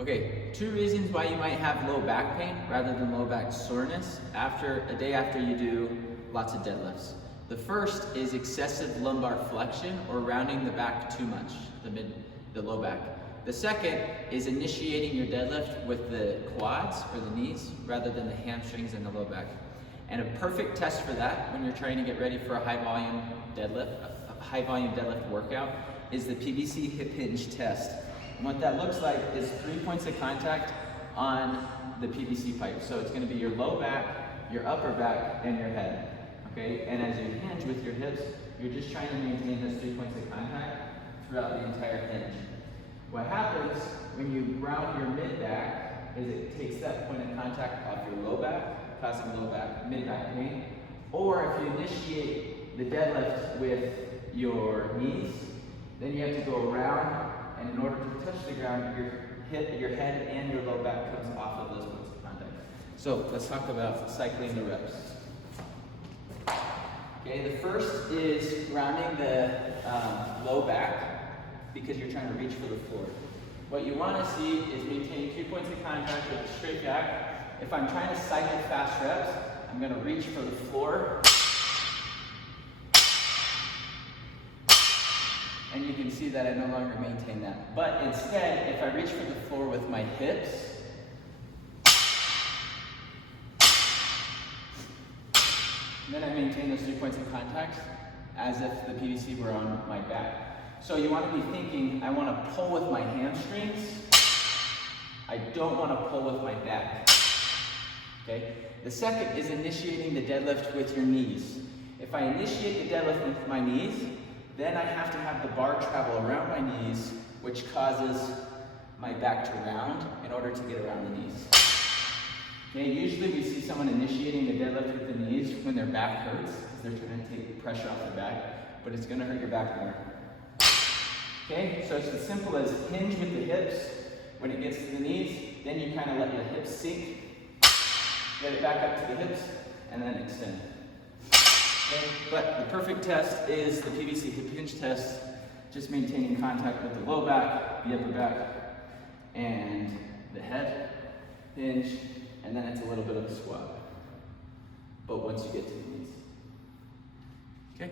Okay, 2 reasons why you might have low back pain rather than low back soreness a day after you do lots of deadlifts. The first is excessive lumbar flexion or rounding the back too much, the low back. The second is initiating your deadlift with the quads or the knees rather than the hamstrings and the low back. And a perfect test for that when you're trying to get ready for a high volume deadlift workout is the Pvc Hip Hinge Test. And what that looks like is 3 points of contact on the PVC pipe. So it's going to be your low back, your upper back, and your head. Okay? And as you hinge with your hips, you're just trying to maintain those 3 points of contact throughout the entire hinge. What happens when you ground your mid back is it takes that point of contact off your low back, causing mid back pain. Or if you initiate the deadlift with your knees, then you have to go around, and in order to touch the ground, your head and your low back comes off of those points of contact. So let's talk about cycling the reps. Okay, the first is grounding the low back because you're trying to reach for the floor. What you want to see is maintaining 2 points of contact with a straight back. If I'm trying to cycle fast reps, I'm going to reach for the floor. And you can see that I no longer maintain that. But instead, if I reach for the floor with my hips, then I maintain those 3 points of contact as if the PVC were on my back. So you want to be thinking, I want to pull with my hamstrings. I don't want to pull with my back. Okay? The second is initiating the deadlift with your knees. If I initiate the deadlift with my knees, then I have to have the bar travel around my knees, which causes my back to round in order to get around the knees. Okay, usually we see someone initiating the deadlift with the knees when their back hurts, because they're trying to take pressure off their back, but it's going to hurt your back more. Okay, so it's as simple as hinge with the hips. When it gets to the knees, then you kind of let your hips sink, get it back up to the hips, and then extend. Okay, but the perfect test is the Pvc Hip Hinge Test, just maintaining contact with the low back, the upper back, and the head, hinge, and then it's a little bit of a squat. But once you get to the knees. Okay?